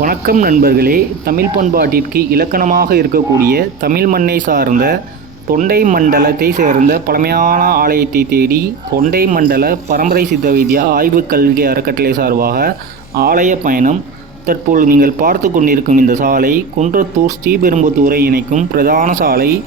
வணக்கம் நண்பர்களே. தமிழ் பண்பாட்டிற்கு இலக்கணமாக இருக்கக்கூடிய தமிழ் மண்ணை சார்ந்த தொண்டை மண்டலத்தை சேர்ந்த பழமையான ஆலயத்தை தேடி தொண்டை மண்டல பரம்பரை சித்த வைத்திய ஆய்வுக் கல்வி அறக்கட்டளை சார்பாக ஆலய பயணம். தற்போது நீங்கள் பார்த்து கொண்டிருக்கும் இந்த சாலை குன்றத்தூர் ஸ்ரீபெரும்புத்தூரை இணைக்கும் பிரதான சாலை.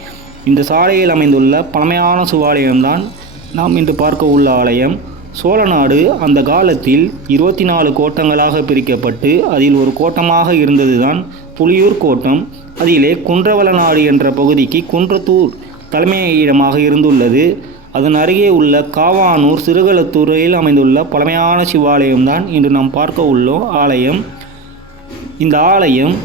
இந்த சாலையில் அமைந்துள்ள பழமையான சிவாலயம்தான் நாம் இன்று பார்க்க உள்ள ஆலயம். சோழநாடு அந்த காலத்தில் இருபத்தி நாலு கோட்டங்களாக பிரிக்கப்பட்டு அதில் ஒரு கோட்டமாக இருந்ததுதான் புலியூர் கோட்டம். அதிலே குன்றவள நாடு என்ற பகுதிக்கு குன்றத்தூர் தலைமையிடமாக இருந்துள்ளது. அதன் அருகே உள்ள காவானூர் சிறுகளத்தூரில் அமைந்துள்ள பழமையான சிவாலயம்தான் இன்று நாம் பார்க்க உள்ளோம். ஆலயம். இந்த ஆலயம்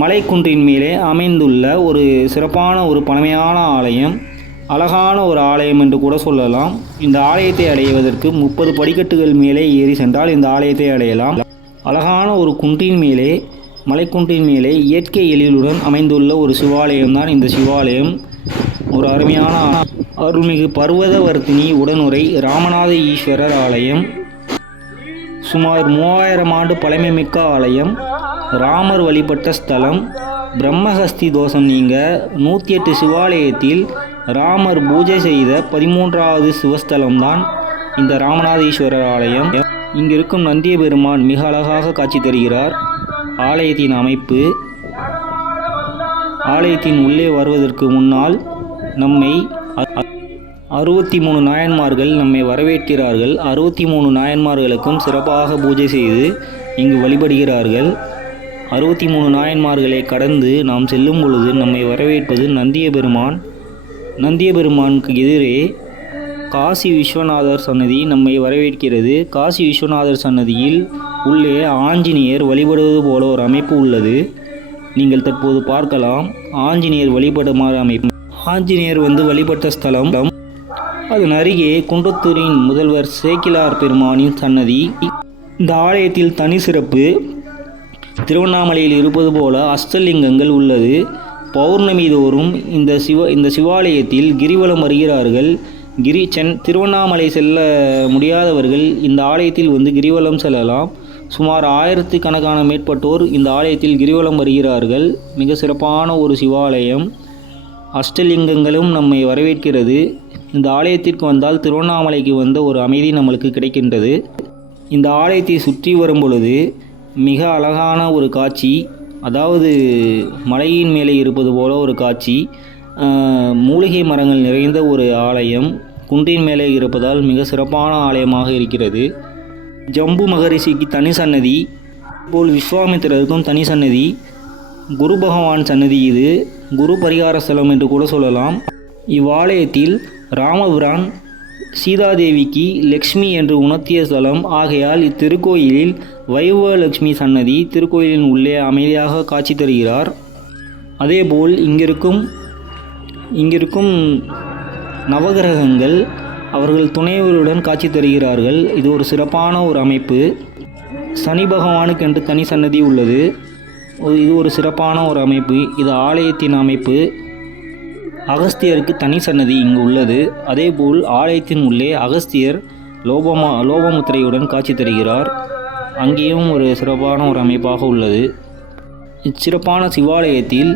மலைக்குன்றின் மேலே அமைந்துள்ள ஒரு சிறப்பான ஒரு பழமையான ஆலயம். அழகான ஒரு ஆலயம் என்று கூட சொல்லலாம். இந்த ஆலயத்தை அடைவதற்கு முப்பது படிக்கட்டுகள் மேலே ஏறி சென்றால் இந்த ஆலயத்தை அடையலாம். அழகான ஒரு குன்றின் மேலே மலைக்குன்றின் மேலே இயற்கை எழிலுடன் அமைந்துள்ள ஒரு சிவாலயம்தான் இந்த சிவாலயம். ஒரு அருமையான அருள்மிகு பர்வதவர்த்தினி உடனுரை ராமநாத ஈஸ்வரர் ஆலயம். சுமார் மூவாயிரம் ஆண்டு பழமைமிக்க ஆலயம். ராமர் வழிபட்ட ஸ்தலம். பிரம்மஹஸ்தி தோஷம் நீங்க. நூற்றி எட்டு சிவாலயத்தில் ராமர் பூஜை செய்த பதிமூன்றாவது சிவஸ்தலம்தான் இந்த ராமநாதீஸ்வரர் ஆலயம். இங்கு இருக்கும் நந்திய பெருமான் மிக அழகாக காட்சி தருகிறார். ஆலயத்தின் அமைப்பு ஆலயத்தின் உள்ளே வருவதற்கு முன்னால் நம்மை அறுபத்தி மூணு நாயன்மார்கள் நம்மை வரவேற்கிறார்கள். அறுபத்தி மூணு நாயன்மார்களுக்கும் சிறப்பாக பூஜை செய்து இங்கு வழிபடுகிறார்கள். அறுபத்தி மூணு நாயன்மார்களை கடந்து நாம் செல்லும் பொழுது நம்மை வரவேற்பது நந்திய பெருமான் நந்திய பெருமானுக்கு எதிரே காசி விஸ்வநாதர் சன்னதி நம்மை வரவேற்கிறது. காசி விஸ்வநாதர் சன்னதியில் உள்ளே ஆஞ்சநேயர் வழிபடுவது போல ஒரு அமைப்பு உள்ளது. நீங்கள் தற்போது பார்க்கலாம். ஆஞ்சநேயர் வழிபடுமாறு அமைப்பு. ஆஞ்சநேயர் வந்து வழிபட்ட ஸ்தலம். அதன் அருகே குன்றத்தூரின் முதல்வர் சேக்கிலார் பெருமானின் சன்னதி. இந்த ஆலயத்தில் தனி சிறப்பு. திருவண்ணாமலையில் இருப்பது போல அஷ்டலிங்கங்கள் உள்ளது. பௌர்ணமி தோறும் இந்த சிவ இந்த சிவாலயத்தில் கிரிவலம் வருகிறார்கள். கிரி சென் திருவண்ணாமலை செல்ல முடியாதவர்கள் இந்த ஆலயத்தில் வந்து கிரிவலம் செல்லலாம். சுமார் ஆயிரத்து கணக்கான மேற்பட்டோர் இந்த ஆலயத்தில் கிரிவலம் வருகிறார்கள். மிக சிறப்பான ஒரு சிவாலயம். அஷ்டலிங்கங்களும் நம்மை வரவேற்கிறது. இந்த ஆலயத்திற்கு வந்தால் திருவண்ணாமலைக்கு வந்த ஒரு அமைதி நம்மளுக்கு கிடைக்கின்றது. இந்த ஆலயத்தை சுற்றி வரும் பொழுது மிக அழகான ஒரு காட்சி அதாவது மலையின் மேலே இருப்பது போல ஒரு காட்சி. மூலிகை மரங்கள் நிறைந்த ஒரு ஆலயம். குன்றின் மேலே இருப்பதால் மிக சிறப்பான ஆலயமாக இருக்கிறது. ஜம்பு மகரிஷிக்கு தனி சன்னதி. போல் விஸ்வாமித்திரருக்கும் தனி சன்னதி. குரு பகவான் சன்னதி இது. குரு பரிகார ஸ்தலம் என்று கூட சொல்லலாம். இவ்வாலயத்தில் ராமபுரான் சீதாதேவிக்கு லக்ஷ்மி என்று உணர்த்திய ஸ்தலம். ஆகையால் இத்திருக்கோயிலில் வைபவலட்சுமி சன்னதி திருக்கோயிலின் உள்ளே அமைதியாக காட்சி தருகிறார். அதேபோல் இங்கிருக்கும் இங்கிருக்கும் நவகிரகங்கள் அவர்கள் துணைவருடன் காட்சி தருகிறார்கள். இது ஒரு சிறப்பான ஒரு அமைப்பு. சனி பகவானுக்கு என்று தனி சன்னதி உள்ளது. இது ஒரு சிறப்பான ஒரு அமைப்பு. இது ஆலயத்தின் அமைப்பு. அகஸ்தியருக்கு தனி சன்னதி இங்கு உள்ளது. அதேபோல் ஆலயத்தின் உள்ளே அகஸ்தியர் லோபமா லோபமுத்திரையுடன் காட்சி தருகிறார். அங்கேயும் ஒரு சிறப்பான ஒரு அமைப்பாக உள்ளது. இச்சிறப்பான சிவாலயத்தில்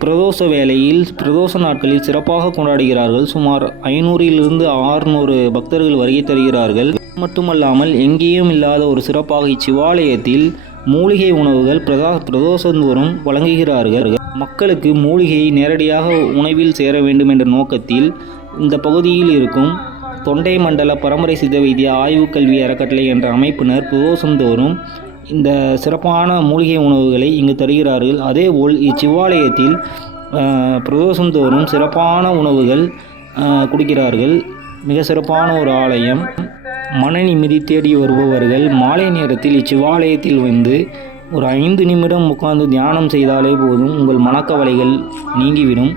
பிரதோஷ வேளையில் பிரதோஷ நாட்களில் சிறப்பாக கொண்டாடுகிறார்கள். சுமார் ஐநூறிலிருந்து ஆறுநூறு பக்தர்கள் வருகை தருகிறார்கள். மட்டுமல்லாமல் எங்கேயும் இல்லாத ஒரு சிறப்பாக இச்சிவாலயத்தில் மூலிகை உணவுகள் பிரதா பிரதோஷந்தோறும் வழங்குகிறார்கள். மக்களுக்கு மூலிகை நேரடியாக உணவில் சேர வேண்டும் என்ற நோக்கத்தில் இந்த பகுதியில் இருக்கும் தொண்டை மண்டல பரம்பரை சித்த வைத்திய ஆய்வு கல்வி அறக்கட்டளை என்ற அமைப்பினர் பிரதோஷந்தோறும் இந்த சிறப்பான மூலிகை உணவுகளை இங்கு தருகிறார்கள். அதேபோல் இச்சிவாலயத்தில் பிரதோஷந்தோறும் சிறப்பான உணவுகள் ஆஹ், கொடுக்கிறார்கள். மிக சிறப்பான ஒரு ஆலயம். மன நிம்மதி தேடி வருபவர்கள் மாலை நேரத்தில் இச்சிவாலயத்தில் வந்து ஒரு ஐந்து நிமிடம் உட்கார்ந்து தியானம் செய்தாலே போதும். உங்கள் மனக்கவலைகள் நீங்கிவிடும்.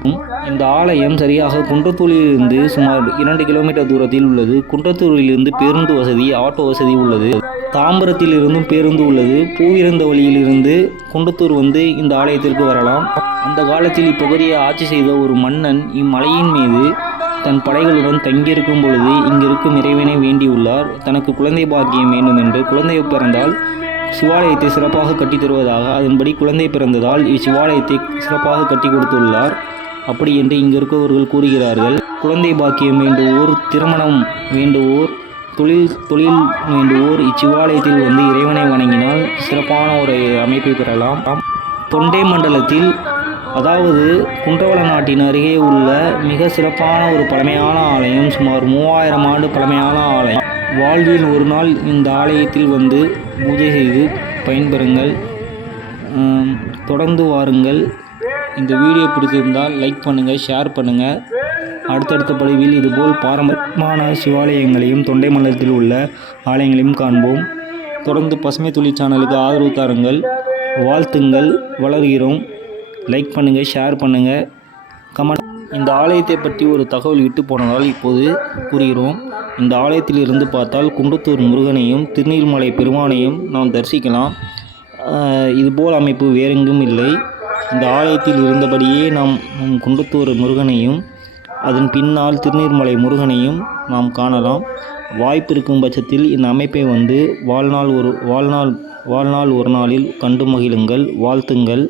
இந்த ஆலயம் சரியாக குன்றத்தூரிலிருந்து சுமார் இரண்டு கிலோமீட்டர் தூரத்தில் உள்ளது. குன்றத்தூரிலிருந்து பேருந்து வசதி ஆட்டோ வசதி உள்ளது. தாம்பரத்திலிருந்தும் பேருந்து உள்ளது. பூவிருந்த வழியிலிருந்து குன்றத்தூர் வந்து இந்த ஆலயத்திற்கு வரலாம். அந்த காலத்தில் இப்பகுதியை ஆட்சி செய்த ஒரு மன்னன் இம்மலையின் மீது தன் படைகளுடன் தங்கியிருக்கும் பொழுது இங்கிருக்கும் இறைவனை வேண்டியுள்ளார். தனக்கு குழந்தை பாக்கியம் வேண்டும் என்று குழந்தை பிறந்தால் சிவாலயத்தை சிறப்பாக கட்டித் தருவதாக அதன்படி குழந்தை பிறந்ததால் இச்சிவாலயத்தை சிறப்பாக கட்டி கொடுத்துள்ளார். அப்படி என்று இங்கு இருக்கவர்கள் கூறுகிறார்கள். குழந்தை பாக்கியம் வேண்டுவோர் திருமணம் வேண்டுவோர் தொழில் தொழில் வேண்டுவோர் இச்சிவாலயத்தில் வந்து இறைவனை வணங்கினால் சிறப்பான ஒரு அமைப்பை பெறலாம். தொண்டை மண்டலத்தில் அதாவது குன்றவள நாட்டின் அருகே உள்ள மிக சிறப்பான ஒரு பழமையான ஆலயம் சுமார் மூவாயிரம் ஆண்டு பழமையான ஆலயம். வாழ்வில் ஒரு நாள் இந்த ஆலயத்தில் வந்து பூஜை செய்து பயன்பெறுங்கள். தொடர்ந்து வாருங்கள். இந்த வீடியோ பிடிச்சிருந்தால் லைக் பண்ணுங்கள் ஷேர் பண்ணுங்கள் அடுத்தடுத்த பதிவில் இதுபோல் பாரம்பரியமான சிவாலயங்களையும் தொண்டை மண்டலத்தில் உள்ள ஆலயங்களையும் காண்போம். தொடர்ந்து பசுமை துளி சேனலுக்கு ஆதரவு தாருங்கள். வாழ்த்துங்கள். வளர்கிறோம். லைக் பண்ணுங்கள் ஷேர் பண்ணுங்கள் கமெண்ட் இந்த ஆலயத்தை பற்றி ஒரு தகவல் விட்டு போனதால் இப்போது கூறுகிறோம். இந்த ஆலயத்தில் இருந்து பார்த்தால் குன்றத்தூர் முருகனையும் திருநீர்மலை பெருமானையும் நாம் தரிசிக்கலாம். இதுபோல் அமைப்பு வேறெங்கும் இல்லை. இந்த ஆலயத்தில் இருந்தபடியே நாம் நம் குன்றத்தூர் முருகனையும் அதன் பின்னால் திருநீர்மலை முருகனையும் நாம் காணலாம். வாய்ப்பு இருக்கும் பட்சத்தில் இந்த அமைப்பை வந்து வாழ்நாள் ஒரு வாழ்நாள் வாழ்நாள் ஒரு நாளில் கண்டு மகிழுங்கள் வாழ்த்துங்கள்.